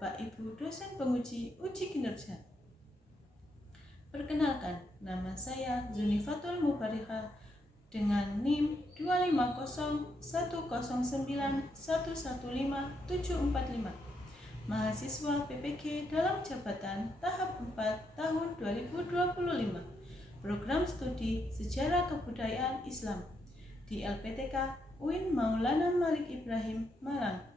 Bapak Ibu dosen penguji uji kinerja. Perkenalkan, nama saya Zunifatul Mubarikah dengan NIM 25109115745, mahasiswa PPG dalam jabatan tahap 4 tahun 2025, program studi Sejarah Kebudayaan Islam di LPTK UIN Maulana Malik Ibrahim, Malang.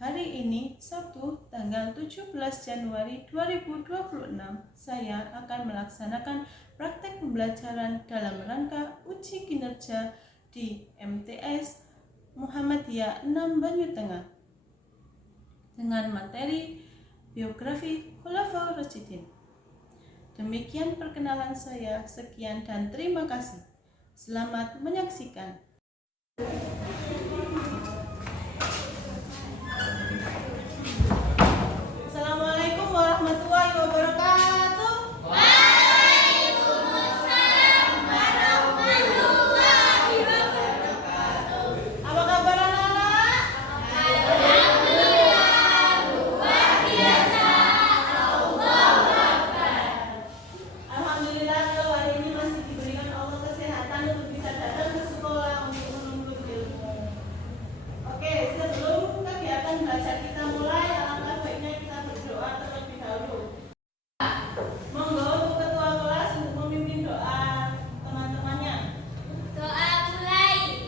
Hari ini, Sabtu, tanggal 17 Januari 2026, saya akan melaksanakan praktek pembelajaran dalam rangka uji kinerja di MTS Muhammadiyah 6 Banyu Tengah dengan materi biografi Khulafaur Rasyidin. Demikian perkenalan saya, sekian dan terima kasih. Selamat menyaksikan. Assalamualaikum warahmatullahi wabarakatuh. Waalaikumsalam warahmatullahi wabarakatuh. Apa kabar anak-anak? Alhamdulillah, luar biasa. Allahu Akbar. Alhamdulillah kalau hari ini masih diberikan Allah kesehatan untuk bisa datang ke sekolah untuk menuntut ilmu. Oke, sebelum kegiatan belajar kita mulai, alangkah baiknya kita berdoa terlebih dahulu. Monggo untuk ketua kelas untuk memimpin doa teman-temannya. Doa mulai.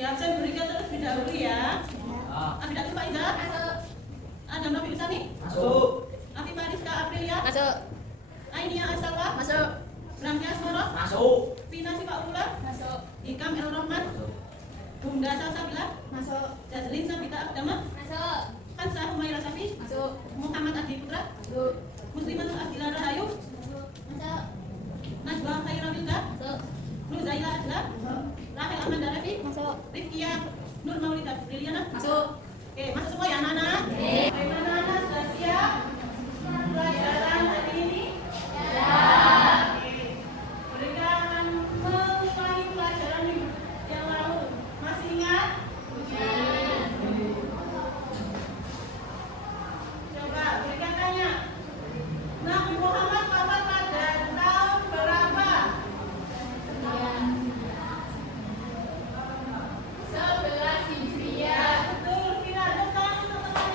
Di absen berikan terlebih dahulu ya. Abidatul Faizah. Adam Nabi Usani. Masuk. Afifah Rizka Aprilia. Masuk. Ainia Asalwa. Masuk. Ramli Asmoro. Masuk. Vina Sifaullah. Masuk. Ikam El Rahman. Bunda Salsabila. Masuk. Jazlin Sabita Abdama. Masuk. Hansah Humaira Safi. Masuk. Muhammad Adi Putra. Masuk. Muslimatul Abdillah Rahayu. Masuk. Masuk. Najwa Khaira Wilda. Masuk. Nur Zaila Adla. Rahel Ahmad Darafi. Masuk. Rifkia Nur Maulida Briliana. Masuk. Oke, masuk semua ya anak-anak? Baik, anak-anak sudah siap pelajaran hari ini? Oke, mereka akan mengulangi pelajaran yang lalu. Masih ingat? Coba mereka tanya, Nabi Muhammad wafat pada tahun berapa? 11 Hijriah. Betul, Vina. Tepuk tangan untuk teman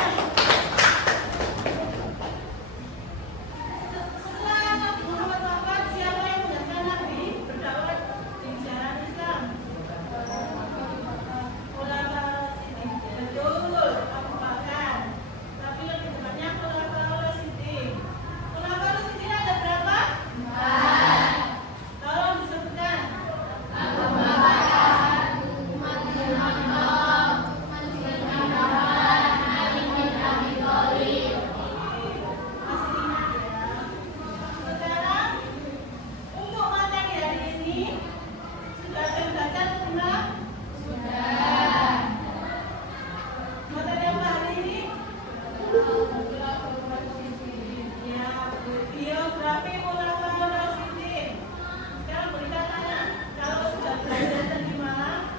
biografi Khulafaur Rasyidin. Sekarang berikan tanya, kalau sudah belajar tadi malam,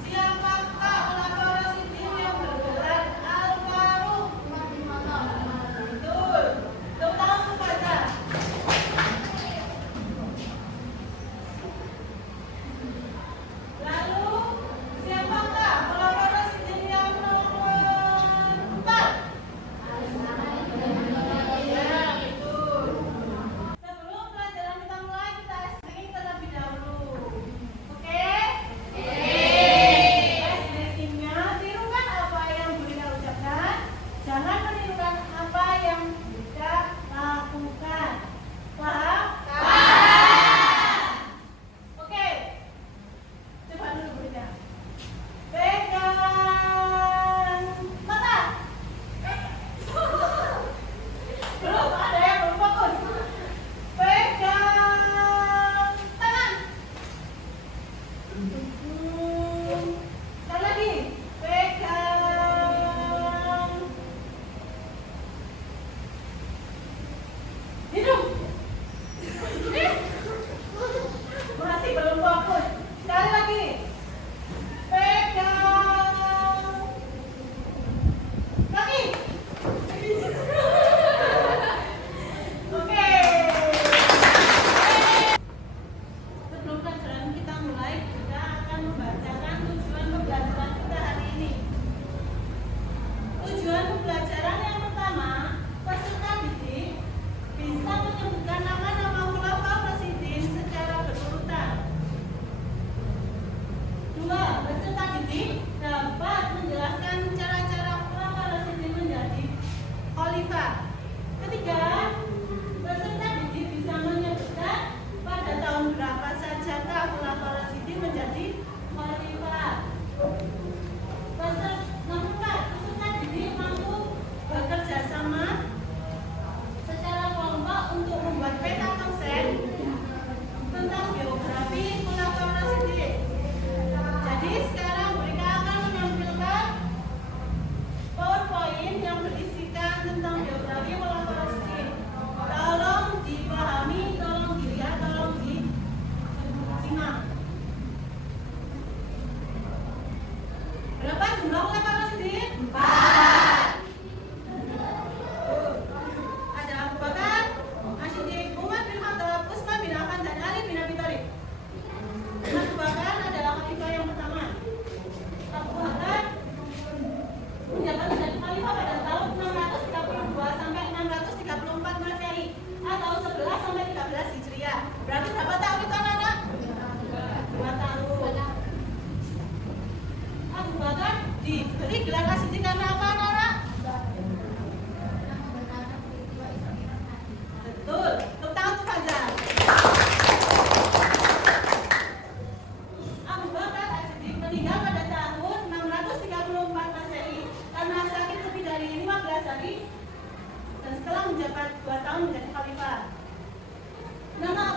siapakah Khulafaur Rasyidin yang bergelar Al-Faruq? Betul. Tepuk tangan untuk Fajar. Lalu siapakah Khulafaur Rasyidin yang nomor 4? Ya, betul. Sebelum pelajaran kita mulai, kita screening terlebih dahulu. Oke? Screeningnya, tirukan apa yang Bunda ucapkan. Jangan menirukan apa yang Bunda lakukan. Paham? Oke. Coba dulu Bunda. Pegang mata. Belum ada yang belum fokus. Pegang tangan. Sekali lagi. Pegang hidung. Masih belum fokus. Sekali lagi. Pegang kaki. Oke. Sebelum pelajaran kita mulai, kita akan membacakan tujuan pembelajaran kita hari ini. Tujuan pembelajaran yang pertama, peserta didik bisa menyebutkan nama-nama Khulafaur Rasyidin secara berurutan. 2. Peserta didik dapat menjelaskan cara-cara Khulafaur Rasyidin menjadi khalifah. Ketiga, peserta didik bisa menyebutkan pada tahun berapa sajakah Khulafaur Rasyidin menjadi khalifah. Nomor 4, peserta didik mampu bekerja sama secara kelompok untuk membuat peta konsep tentang biografi Khulafaur Rasyidin. Jadi sekarang mereka akan menampilkan PowerPoint yang berisikan tentang biografi Khulafaur Rasyidin. Tolong dipahami, tolong dilihat, tolong disimak. Berapa jumlah Khulafaur Rasyidin? 4. Ada Abu Bakar, As-Siddiq, Umar bin Khattab, Utsman bin Affan, dan Ali bin Abi Thalib. Abu Bakar adalah khalifah yang pertama. Abu Bakar menjabat menjadi khalifah pada tahun 632 sampai 634 Masehi atau 11 sampai 13 Hijriah. Berarti berapa tahun itu anak-anak? 2 tahun. Abu Bakar diberi gelar As-Siddiq karena apa anak-anak? Betul. Tepuk tangan untuk Fajar. Abu Bakar As-Siddiq meninggal pada tahun 634 Masehi karena sakit lebih dari 15 hari dan setelah menjabat 2 tahun menjadi khalifah. Nama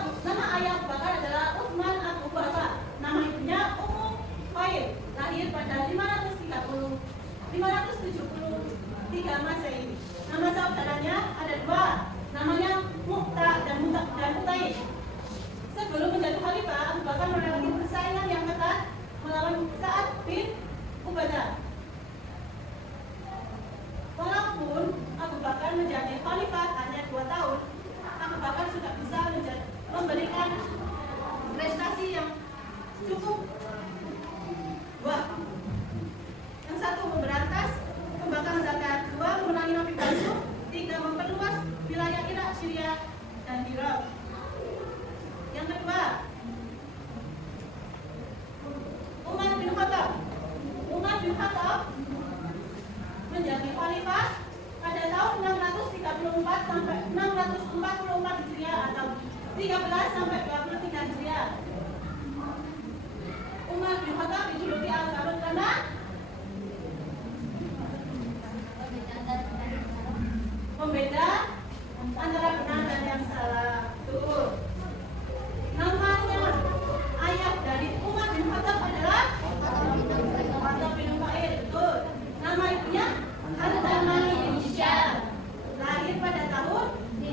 ayah Abu Bakar adalah Utsman Abu Bakar. Nama ibunya Ummu Khair, lahir pada 573 Masehi. Nama saudaranya ada 2, namanya Mu'ta dan Mutaib. Sebelum menjadi khalifah, Abu Bakar melewati persaingan yang ketat melawan Sa'ad bin Ubadah. Walaupun Abu Bakar menjadi khalifah hanya 2 tahun, Abu Bakar sudah bisa memberikan prestasi yang cukup. 2. Yang 1 memberantas pembakaran zakat, 2 memenangi Nabi palsu, 3 memperluas wilayah Irak, Syria, dan Irak. Yang kedua, Umar bin Khattab. Umar bin Khattab menjadi khalifah pada tahun 634 sampai 644 Hijriah atau 13 sampai 23 Hijriah. Umar bin Khattab dijuluki Al-Faruq karena membeda antara benar dan yang salah. Tuh. Namanya ayah dari Umar bin Khattab adalah Khattab bin Umair. Betul. Nama ibunya Al-Tamani bin Syam. Lahir pada tahun 5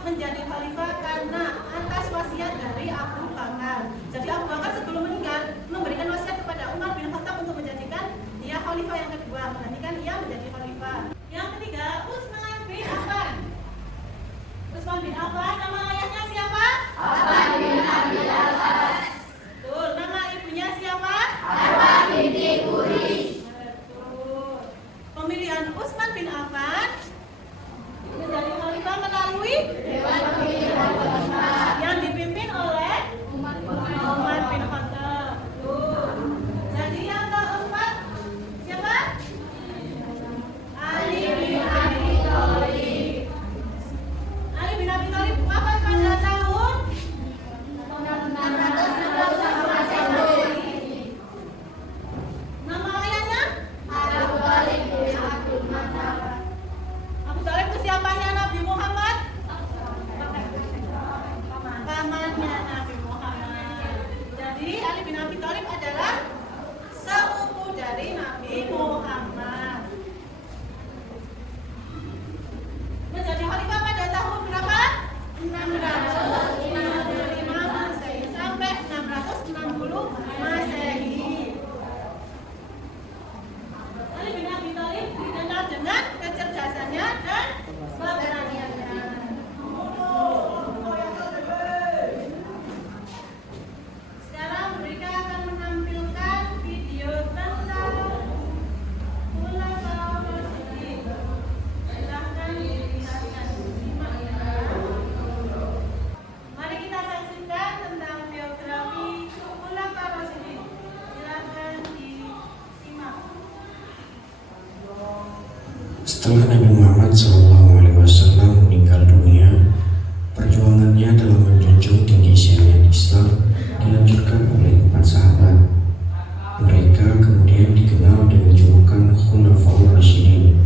menjadi khalifah karena atas wasiat dari Abu Bakar. Jadi Abu Bakar sebelum meninggal memberikan wasiat kepada Umar bin Khattab untuk menjadikan dia khalifah yang kedua, menggantikan ia menjadi khalifah. Yang ketiga, Utsman bin Affan. Utsman bin Affan, nama ayahnya siapa? Affan bin Abi Al-As. Betul. Nama ibunya siapa? Arwah binti Quraisy. Betul. Pemilihan Utsman bin Affan menjadi khalifah melalui Dewan Pimpinan Khalifah. yang dipimpin oleh Umar Umar bin Khattab. Betul. Jadi yang keempat siapa? Ali bin Abi Thalib. Ali bin Abi Thalib wafat pada tahun 661. nama ayahnya Abu Thalib bin Abdul Muttalib. Abu Thalib itu siapanya Nabi Muhammad? Pamannya Nabi Muhammad. Jadi Ali bin Abi Thalib adalah sepupu dari Nabi Muhammad. Menjadi khalifah pada tahun berapa? 655 Masehi sampai 660 Masehi. Ali bin Abi Thalib dikenal dengan kecerdasannya dan keberaniannya. Sekarang mereka akan menampilkan video tentang Khulafaur Rasyidin. Silahkan dilihat dan disimak ya. Mari kita saksikan tentang biografi Khulafaur Rasyidin. Silahkan disimak. Setelah Nabi Muhammad SAW meninggal dunia, perjuangannya dalam menjunjung tinggi syariat Islam dilanjutkan oleh 4 sahabat. Mereka kemudian dikenal dengan julukan Khulafaur Rasyidin.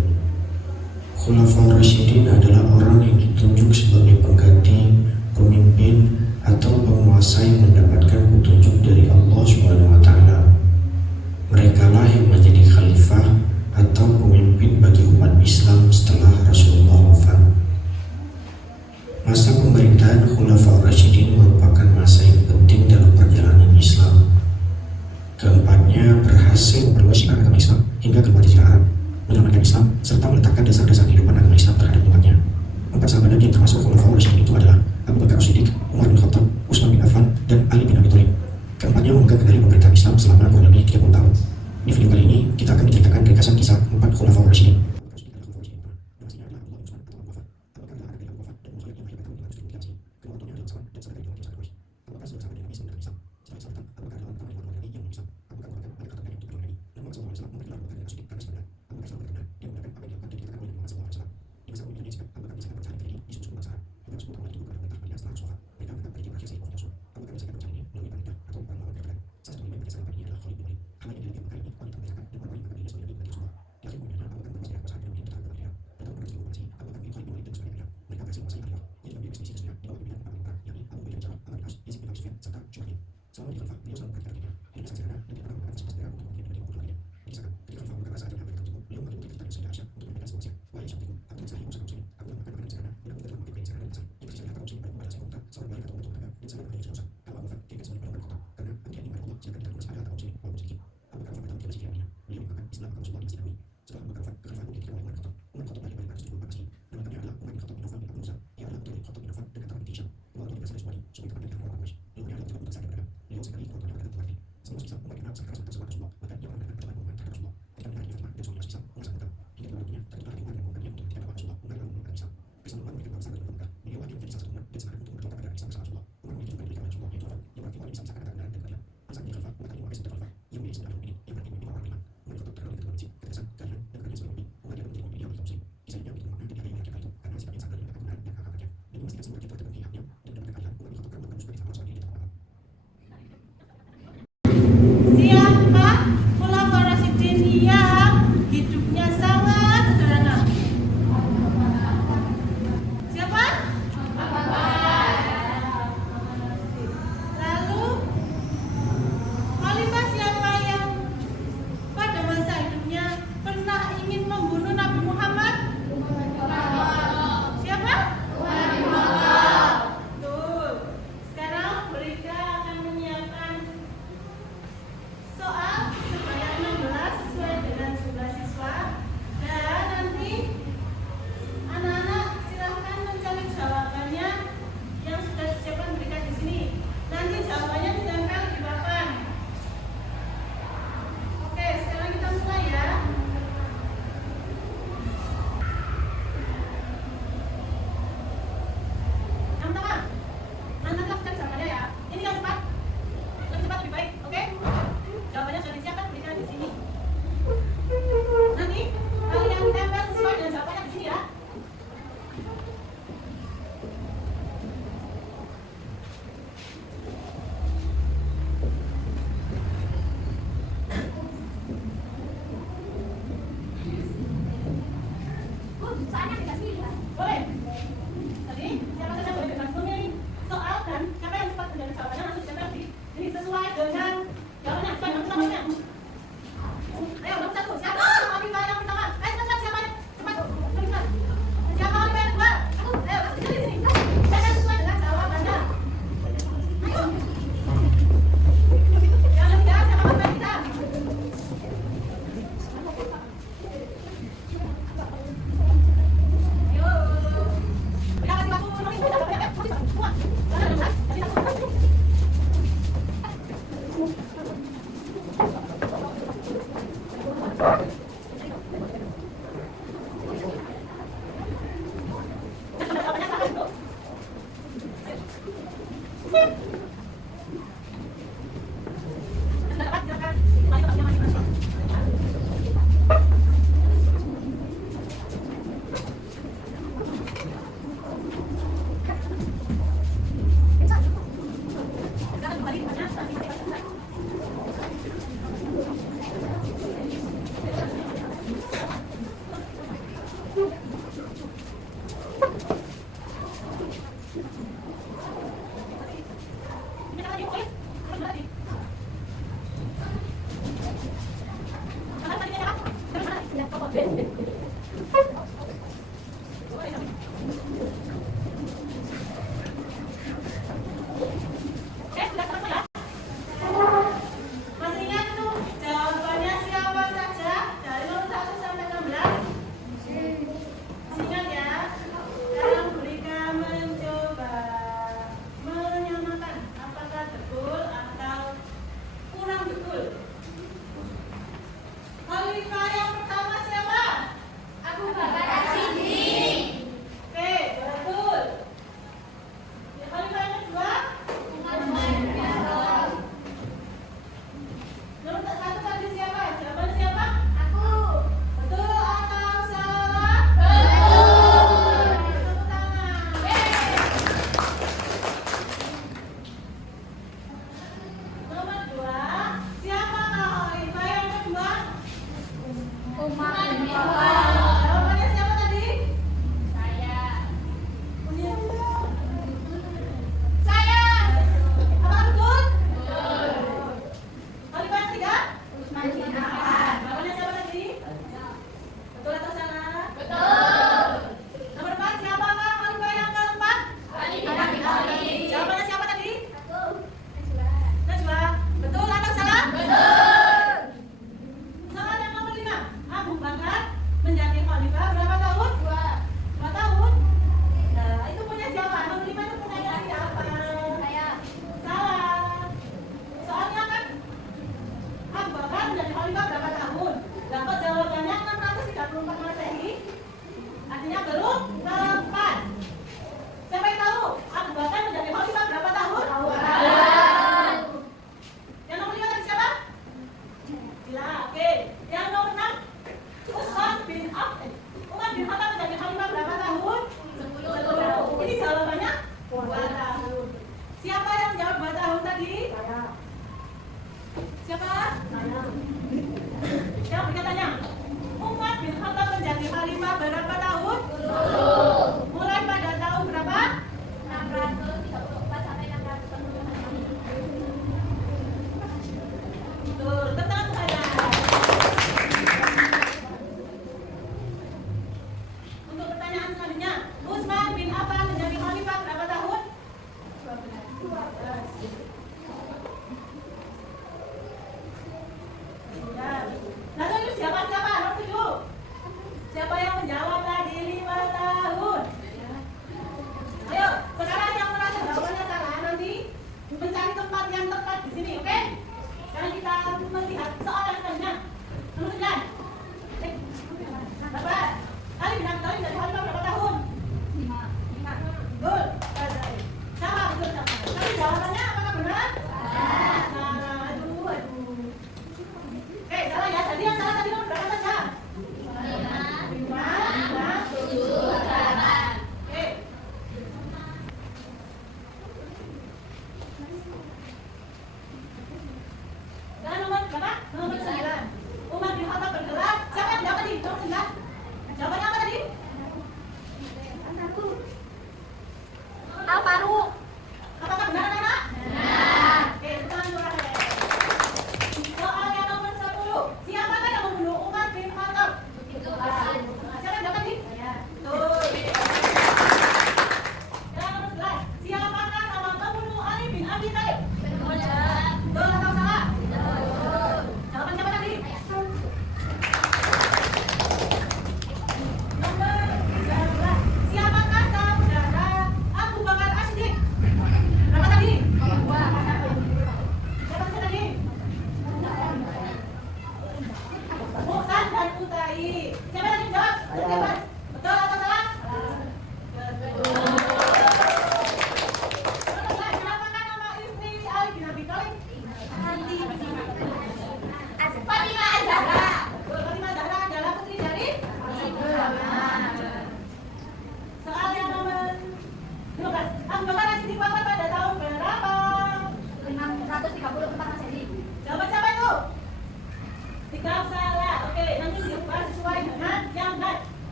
Khulafaur Rasyidin adalah orang yang ditunjuk sebagai pengganti, pemimpin, atau penguasa yang mendapatkan petunjuk dari Allah SWT. Merekalah yang menjadi khalifah atau pemimpin bagi umat Islam setelah Rasulullah wafat. Masa pemerintahan Khulafaur Rasyidin merupakan masa yang penting dalam perjalanan Islam. Keempatnya berhasil memperluas syiar agama Islam hingga keluar jazirah Arab, menyelamatkan Islam serta meletakkan dasar-dasar kehidupan agama Islam terhadap umatnya. 4 sahabat Nabi yang termasuk Khulafaur Rasyidin itu adalah Abu Bakar As-Siddiq, Umar bin Khattab, Utsman bin Affan, dan Ali bin Abi Thalib. Keempatnya memegang kendali pemerintahan Islam selama kurang lebih 30 tahun. Di video kali ini kita akan menceritakan ringkasan kisah 4 Khulafaur Rasyidin.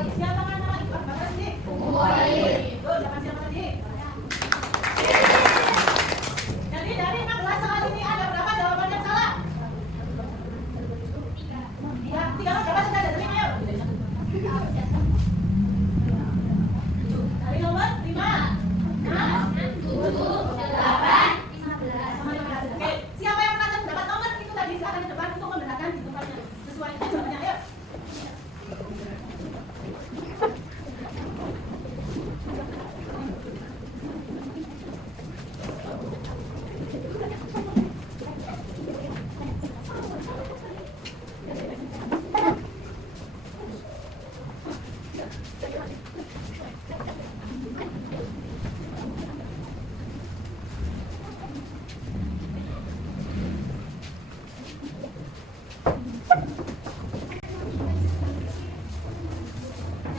Siapa nama ibu bapak tadi? Tuh, siapa tadi? Jadi dari 16 soal ini ada berapa jawaban yang salah? 3 berapa sudah ada? Ayo. Dari nomor 5, 6, 7, 8, 15. Oke, siapa yang pernah mendapat nomor itu tadi silakan di depan untuk membedakan di tempatnya sesuai jawabannya. Ayo.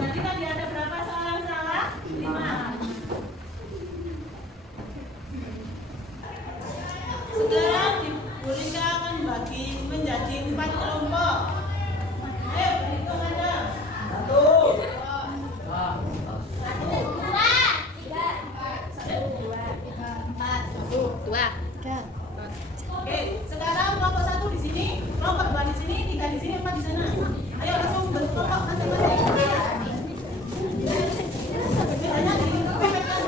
Jadi tadi ada berapa soal yang salah? 5. Sekarang Bu Rika akan bagi menjadi 4 kelompok. Ayo berhitung Anda. 1, 2. Oke, sekarang kelompok 1 di sini, kelompok 2 di sini, 3 di sini, 4 di sana. Ayo langsung bentuk kelompok masing-masing. Bedanya di pepetkan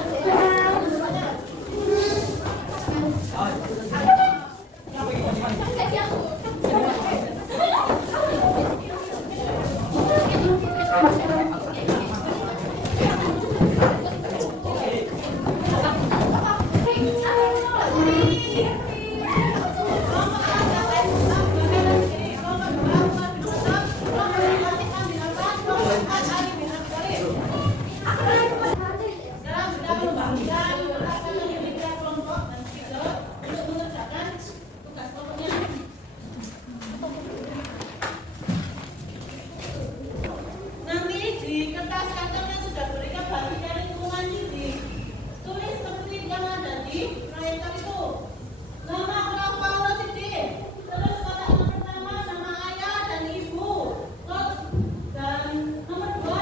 bentuknya. Sekarang sudah membagikan tugasnya menjadi 3 kelompok dan speaker untuk mengerjakan tugas kelompoknya. Nanti di kertas kantong yang sudah berikan bagikan hitungan ini, tulis seperti yang ada di proyektor itu. Nama orang Paulo Sidin, terus kata yang pertama nama ayah dan ibu, dan nomor 2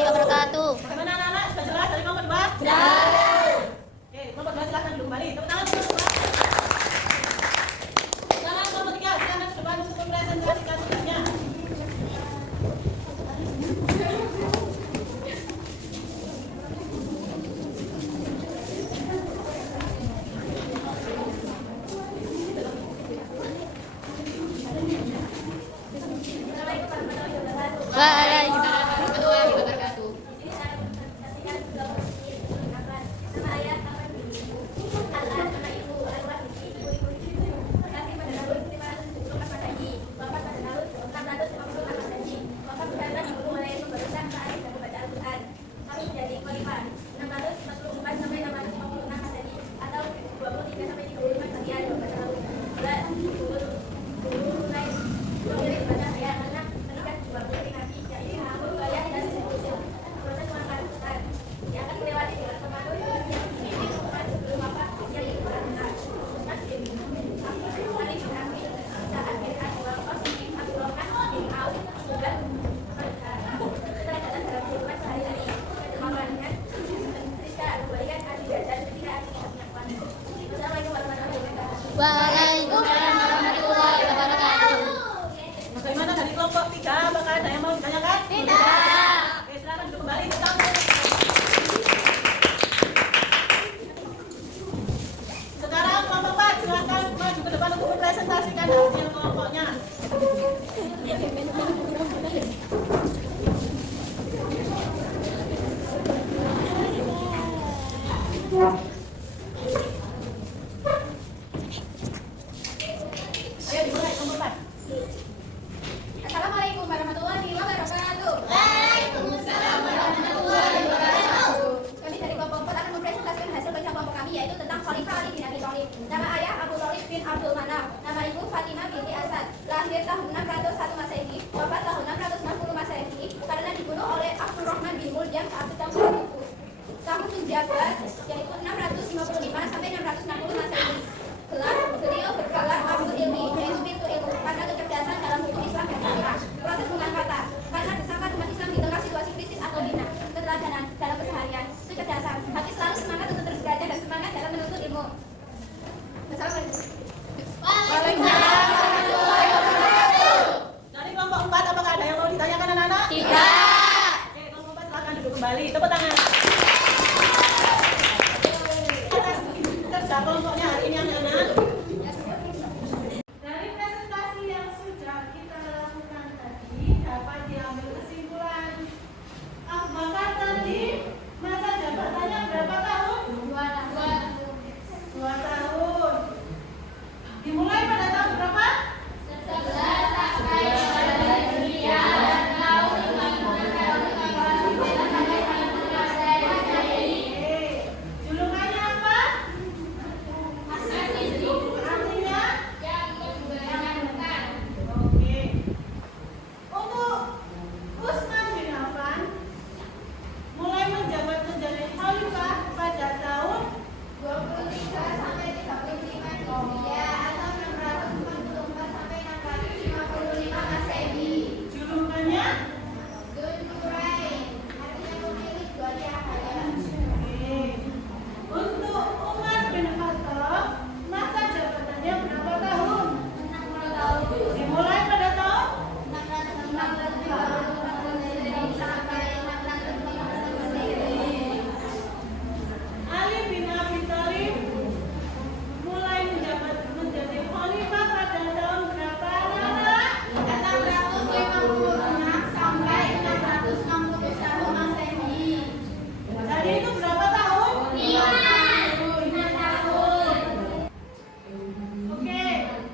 warahmatullahi wabarakatuh. Bagaimana anak-anak? Sudah jelas dari kelompok 2? Oke, kelompok 2 silahkan duduk kembali. Tepuk tangan untuk kelompok 2. Silakan kelompok 3, silakan ke depan untuk mempresentasikan tugasnya. Waalaikumsalam warahmatullahi wabarakatuh. Waalaikumsalam warahmatullahi wabarakatuh. Bagaimana dari kelompok 3? Apakah ada yang mau ditanyakan? Tidak. Oke, silakan duduk kembali. Tepuk tangan. Sekarang kelompok 4, silakan maju ke depan untuk mempresentasikan hasil kelompoknya. Ayo dimulai kelompok 4. Assalamualaikum warahmatullahi wabarakatuh. Waalaikumsalam warahmatullahi wabarakatuh. Kami dari kelompok 4 akan mempresentasikan hasil kerja kelompok kami, yaitu tentang Khalifah Ali bin Abi Thalib. Nama ayah Abu Thalib bin Abdul Manaf. Nama ibu Fatimah binti Asad. Lahir tahun 601 Masehi, wafat tahun 660 Masehi karena dibunuh oleh Abdurrahman bin Muljam saat sedang berkumpul. Tahun menjabat yaitu 655 sampai 660 Masehi. Beliau bergelar Abdul Ilmi, yaitu pintu ilmu, karena kecerdasan dalam hukum Islam dan syariah. Proses mengangkata, karena disangka umat Islam di tengah situasi krisis atau bina. Keteladanan dalam keseharian, kecerdasan, hati selalu semangat untuk terus belajar dan semangat dalam menuntut ilmu. Assalamualaikum. Waalaikumsalam warahmatullahi wabarakatuh. Dari kelompok 4, apakah ada yang mau ditanyakan anak-anak? Tidak. Oke, kelompok 4 silakan duduk kembali. Tepuk tangan. Atas kerja kelompoknya hari ini anak-anak. Dari presentasi yang sudah kita lakukan tadi dapat diambil kesimpulan. Abu Bakar tadi masa jabatannya berapa tahun? 2 tahun. Dimulai pada tahun berapa? 11 sampai 12 Hijriah dan tahun 56 sampai 90 Masehi. Julukannya apa? Masih Artinya? yang membenarkan. Oke. Untuk Utsman bin Affan mulai menjabat menjadi khalifah pada tahun 23 sampai 35 Hijriah atau 644 sampai 655 Masehi. julukannya. Dzulqurain artinya memilih dua cahaya. Oke. Untuk Umar bin Khattab masa jabatannya berapa tahun? 60 tahun. Dimulai pada tahun 644 sampai 655 Masehi. Ali bin Abi Thalib mulai menjabat menjadi khalifah pada tahun berapa anak-anak? 656 sampai 661 Masehi. Jadi itu berapa tahun? 5 tahun. Oke,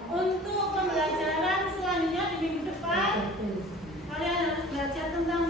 untuk pembelajaran selanjutnya di minggu depan kalian harus belajar tentang